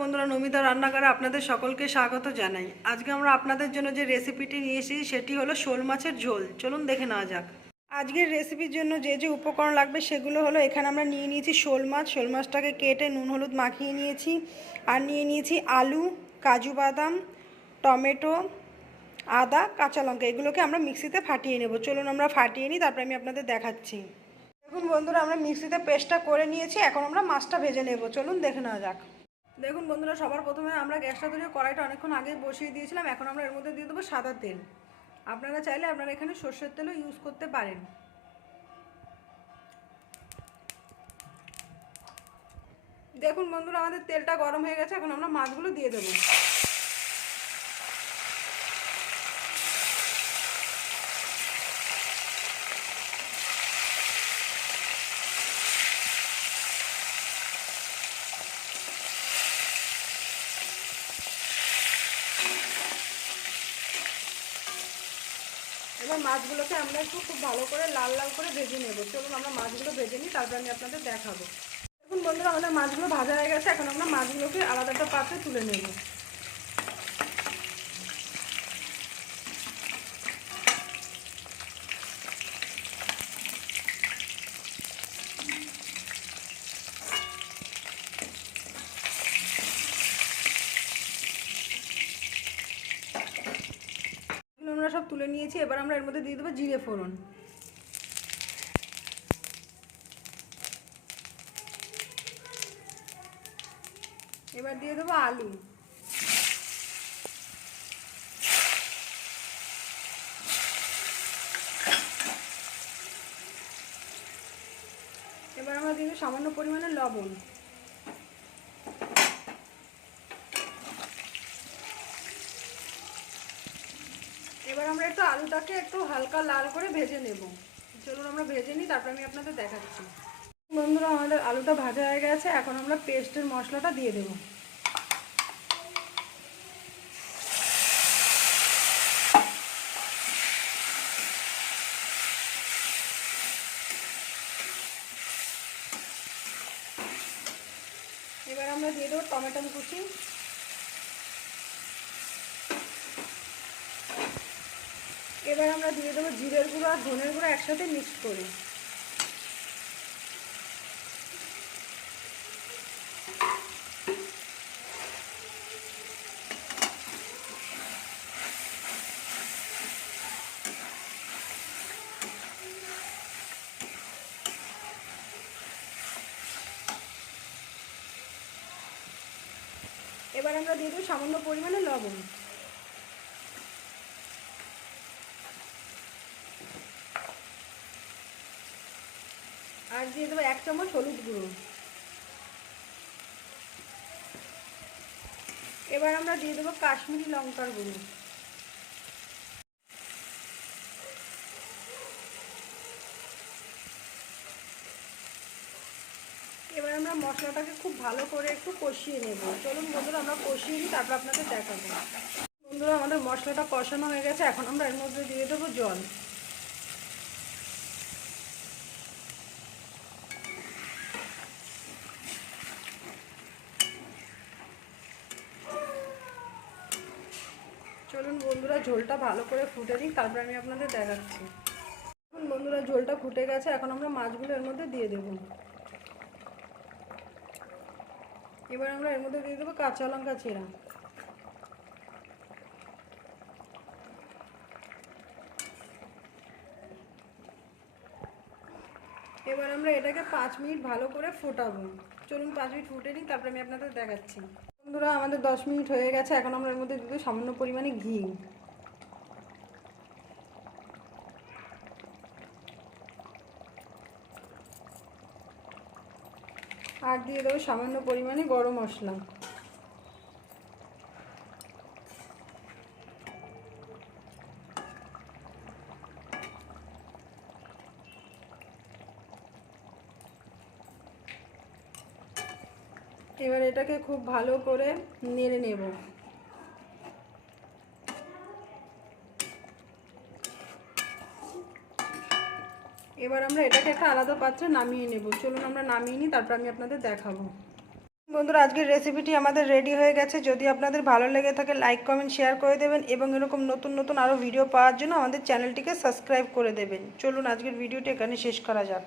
বন্ধুরা, নমিতা রান্নাঘরে আপনাদের সকলকে স্বাগত জানাই। আজকে আমরা আপনাদের জন্য যে রেসিপিটি নিয়ে এসেছি, সেটি হলো শোল মাছের ঝোল। চলুন দেখে নেওয়া যাক। আজকের রেসিপির জন্য যে যে উপকরণ লাগবে, সেগুলো হলো, এখানে আমরা নিয়ে নিয়েছি শোল মাছ। শোল মাছটাকে কেটে নুন, হলুদ মাখিয়ে নিয়েছি। আর নিয়ে নিয়েছি আলু, কাজু বাদাম, টমেটো, আদা, কাঁচা লঙ্কা। এগুলোকে আমরা মিক্সিতে ফাটিয়ে নেব। চলুন আমরা ফাটিয়ে নিই, তারপরে আমি আপনাদের দেখাচ্ছি। দেখুন বন্ধুরা, আমরা মিক্সিতে পেস্টটা করে নিয়েছি। এখন আমরা মাছটা ভেজে নেব। চলুন দেখে নেওয়া যাক। দেখুন বন্ধুরা, সবার প্রথমে আমরা গ্যাসটা ধরে কড়াইটা অনেকক্ষণ আগে বসিয়ে দিয়েছিলাম, এখন আমরা এর মধ্যে দিয়ে দেবো সাদা তেল। আপনারা চাইলে আপনারা এখানে সর্ষের তেলও ইউজ করতে পারেন। দেখুন বন্ধুরা, আমাদের তেলটা গরম হয়ে গেছে, এখন আমরা মাছগুলো দিয়ে দেবো। এবার মাছগুলোকে আমরা একটু খুব ভালো করে লাল লাল করে ভেজে নেব। চলুন আমরা মাছগুলো ভেজে নিই, তারপর আমি আপনাদের দেখাবো। এখন বন্ধুরা, আমাদের মাছগুলো ভাজা হয়ে গেছে, এখন আমরা মাছগুলোকে আলাদা একটা পাত্রে তুলে নেব। আমরা সব তুলে নিয়েছি, এবার আমরা এর মধ্যে দিয়ে দেবো জিরে ফোড়ন। এবার দিয়ে দেবো আলু। এবার আমরা দিয়ে সামান্য পরিমাণে লবণ এবার আমরা একটু আলুটাকে একটু হালকা লাল করে ভেজে নেব। চলুন আমরা ভেজে নিই, তারপর আমি আপনাদের দেখাচ্ছি। বন্ধুরা, আমাদের আলুটা ভাজা হয়ে গেছে, এখন আমরা পেস্টের মশলাটা দিয়ে দেবো। এবার আমরা দিয়ে দেবো টমেটো কুচি। এবার আমরা দিয়ে দেবো জিরের গুঁড়ো আর ধনের গুঁড়ো একসাথে মিক্স করে। এবার আমরা দিয়ে দেবো সামান্য পরিমাণে লবণ। আর দিয়ে দেবো এক চামচ হলুদ গুঁড়ো। এবার আমরা দিয়ে দেবো কাশ্মীরি লঙ্কার গুঁড়ো। এবার আমরা মশলাটাকে খুব ভালো করে একটু কষিয়ে নেব। চলুন বন্ধুরা, আমরা কষিয়ে নিই, তারপর আপনাদের দেখাবো। বন্ধুরা, আমাদের মশলাটা কষানো হয়ে গেছে, এখন আমরা এর মধ্যে দিয়ে দেবো জল চলুন বন্ধুরা ঝোলটা ভালো করে ফুটে দিই তারপর আমি আপনাদের দেখাচ্ছি। এখন বন্ধুরা, ঝোলটা ফুটে গেছে, এখন আমরা মাছগুলো এর মধ্যে দিয়ে দেবো। এবার আমরা এর মধ্যে দিয়ে দেবো কাঁচা লঙ্কা চেরা। এবার আমরা এটাকে পাঁচ মিনিট ভালো করে ফোটাবো। চলুন পাঁচ মিনিট ফুটে নিই তারপরে আমি আপনাদের দেখাচ্ছি। বন্ধুরা, আমাদের দশ মিনিট হয়ে গেছে, এখন আমরা এর মধ্যে দিয়ে দেবো সামান্য পরিমাণে ঘি। আর দিয়ে দেবো সামান্য পরিমাণে গরম মশলা। এবার এটাকে খুব ভালো করে নেড়ে নেব। এবার আমরা এটাকে একটা আলাদা পাত্রে নামিয়ে নেব। চলুন আমরা নামিয়ে নিই, তারপর আমি আপনাদের দেখাবো। বন্ধুরা, আজকের রেসিপিটি আমাদের রেডি হয়ে গেছে। যদি আপনাদের ভালো লেগে থাকে লাইক কমেন্ট শেয়ার করে দেবেন এবং এরকম নতুন নতুন আরও ভিডিও পাওয়ার জন্য আমাদের চ্যানেলটিকে সাবস্ক্রাইব করে দেবেন। চলুন, আজকের ভিডিওটি এখানে শেষ করা যাক।